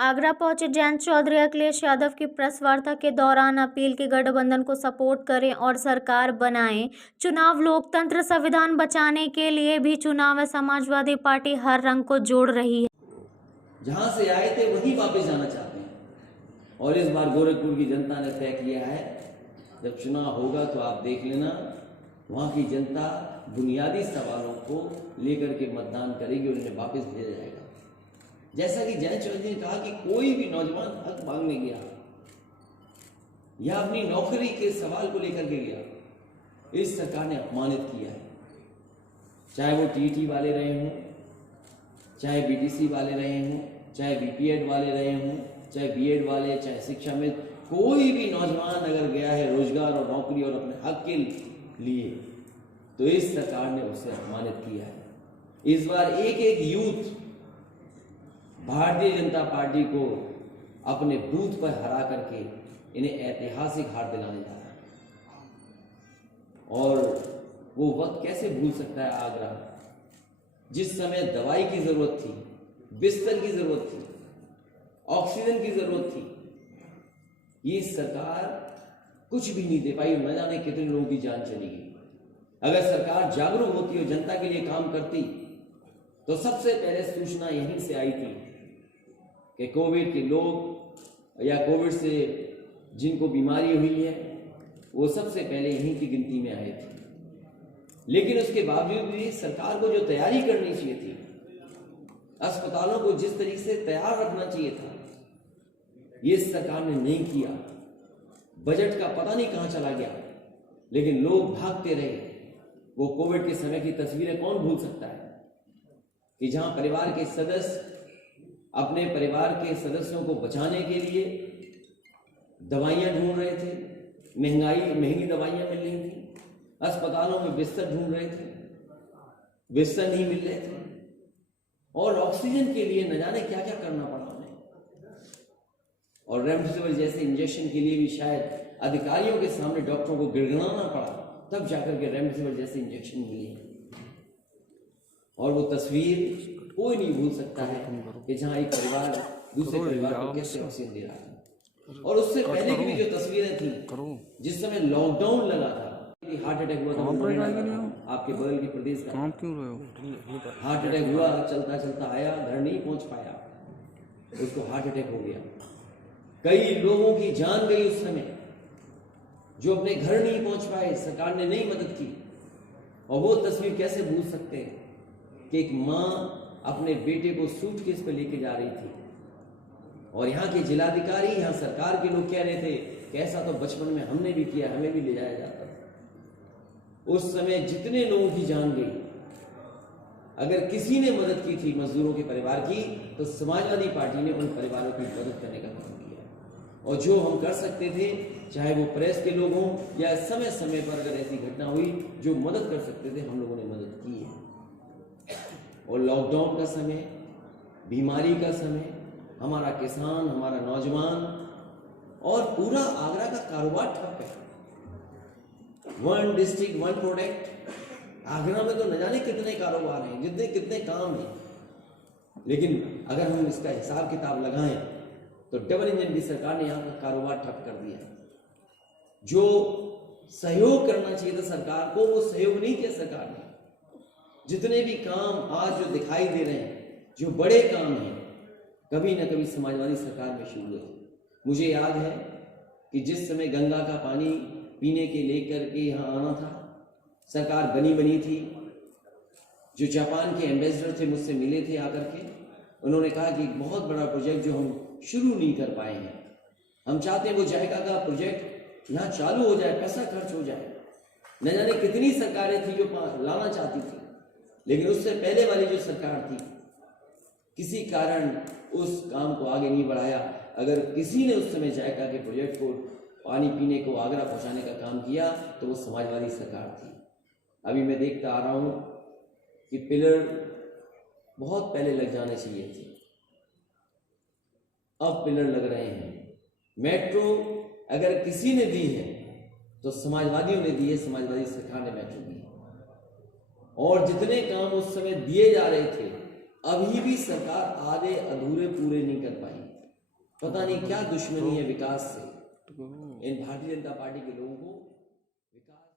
आगरा पहुंचे जयंत चौधरी अखिलेश यादव की प्रेस वार्ता के दौरान अपील की गठबंधन को सपोर्ट करें और सरकार बनाएं। चुनाव लोकतंत्र संविधान बचाने के लिए भी चुनाव में समाजवादी पार्टी हर रंग को जोड़ रही है। जहां से आए थे वहीं वापस जाना चाहते हैं और इस बार गोरखपुर की जनता ने तय किया है, जब चुनाव होगा तो आप देख लेना, वहां की जनता बुनियादी सवालों को लेकर के मतदान करेगी और उन्हें वापस भेजा जाएगा। जैसा कि जयंत चौधरी ने कहा कि कोई भी नौजवान हक मांगने गया या अपनी नौकरी के सवाल को लेकर के गया, इस सरकार ने अपमानित किया है। चाहे वो टीईटी वाले रहे हों, चाहे बीटीसी वाले रहे हों, चाहे बीपीएड वाले रहे हों, चाहे बीएड वाले, चाहे शिक्षा में कोई भी नौजवान अगर गया है रोजगार और नौकरी और अपने हक के लिए, तो इस सरकार ने उसे अपमानित किया है। इस बार एक एक यूथ भारतीय जनता पार्टी को अपने बूथ पर हरा करके इन्हें ऐतिहासिक हार दिलाने जा रहा है। और वो वक्त कैसे भूल सकता है आगरा, जिस समय दवाई की जरूरत थी, बिस्तर की जरूरत थी, ऑक्सीजन की जरूरत थी, ये सरकार कुछ भी नहीं दे पाई। न जाने कितने लोगों की जान चली गई। अगर सरकार जागरूक होती और जनता के लिए काम करती तो सबसे पहले सूचना यहीं से आई थी कि कोविड के लोग या कोविड से जिनको बीमारी हुई है वो सबसे पहले यहीं की गिनती में आए थे। लेकिन उसके बावजूद भी सरकार को जो तैयारी करनी चाहिए थी, अस्पतालों को जिस तरीके से तैयार रखना चाहिए था, ये सरकार ने नहीं किया। बजट का पता नहीं कहां चला गया, लेकिन लोग भागते रहे। वो कोविड के समय की तस्वीरें कौन भूल सकता है कि जहां परिवार के सदस्य अपने परिवार के सदस्यों को बचाने के लिए दवाइयां ढूंढ रहे थे, महंगी दवाइयां मिल रही थी, अस्पतालों में बिस्तर ढूंढ रहे थे, बिस्तर नहीं मिल रहे थे, और ऑक्सीजन के लिए न जाने क्या क्या करना पड़ा उन्हें। और रेमडेसिविर जैसे इंजेक्शन के लिए भी शायद अधिकारियों के सामने डॉक्टरों को गिड़गिड़ाना पड़ा, तब जाकर के रेमडेसिविर जैसे इंजेक्शन मिली। और वो तस्वीर कोई नहीं भूल सकता है कि जहां एक परिवार दूसरे परिवार को कैसे ऑक्सीजन दे रहा था। और उससे पहले की भी जो तस्वीरें थी, जिस समय लॉकडाउन लगा था, हार्ट अटैक हुआ था आपके बगल के प्रदेश का, हार्ट अटैक हुआ, चलता चलता आया, घर नहीं पहुंच पाया, उसको हार्ट अटैक हो गया। कई लोगों की जान गई उस समय, जो अपने घर नहीं पहुंच पाए, सरकार ने नहीं मदद की। और वो तस्वीर कैसे भूल सकते हैं कि एक माँ अपने बेटे को सूटकेस पे लेके जा रही थी, और यहाँ के जिलाधिकारी, यहाँ सरकार के लोग कह रहे थे कि ऐसा तो बचपन में हमने भी किया, हमें भी ले जाया जाता था। उस समय जितने लोगों की जान गई, अगर किसी ने मदद की थी मजदूरों के परिवार की, तो समाजवादी पार्टी ने उन परिवारों की मदद करने का काम किया। और जो हम कर सकते थे, चाहे वो प्रेस के लोग हों या समय समय पर अगर ऐसी घटना हुई, जो मदद कर सकते थे, हम लोगों ने मदद की है। और लॉकडाउन का समय, बीमारी का समय, हमारा किसान, हमारा नौजवान और पूरा आगरा का कारोबार ठप है। One district one product, Agra में तो न जाने कितने कारोबार हैं, कितने काम हैं, लेकिन अगर हम इसका हिसाब किताब लगाएं तो डबल इंजन की सरकार ने यहाँ का कारोबार ठप कर दिया। जो सहयोग करना चाहिए था सरकार को, वो सहयोग नहीं किया सरकार ने। जितने भी काम आज जो दिखाई दे रहे हैं, जो बड़े काम हैं, कभी ना कभी समाजवादी सरकार में शुरू हुए। मुझे याद है कि जिस समय गंगा का पानी पीने के लेकर के यहाँ आना था, सरकार बनी थी। जो जापान के एम्बेसडर थे मुझसे मिले थे आकर के, उन्होंने कहा कि बहुत बड़ा प्रोजेक्ट जो हम शुरू नहीं कर पाए हैं, हम चाहते हैं वो जायका का प्रोजेक्ट यहाँ चालू हो जाए, पैसा खर्च हो जाए। न जाने कितनी सरकारें थी जो लाना चाहती थी, लेकिन उससे पहले वाली जो सरकार थी, किसी कारण उस काम को आगे नहीं बढ़ाया। अगर किसी ने उस समय जायका के प्रोजेक्ट को, पानी पीने को आगरा पहुंचाने का काम किया, तो वो समाजवादी सरकार थी। अभी मैं देखता आ रहा हूं कि पिलर बहुत पहले लग जाने चाहिए थे, अब पिलर लग रहे हैं। मेट्रो अगर किसी ने दी है तो समाजवादियों ने दी है, समाजवादी सरकार ने मेट्रो दी। और जितने काम उस समय दिए जा रहे थे, अभी भी सरकार आधे अधूरे पूरे नहीं कर पाई। पता नहीं क्या दुश्मनी है विकास से। इन भारतीय जनता पार्टी के लोगों को विकास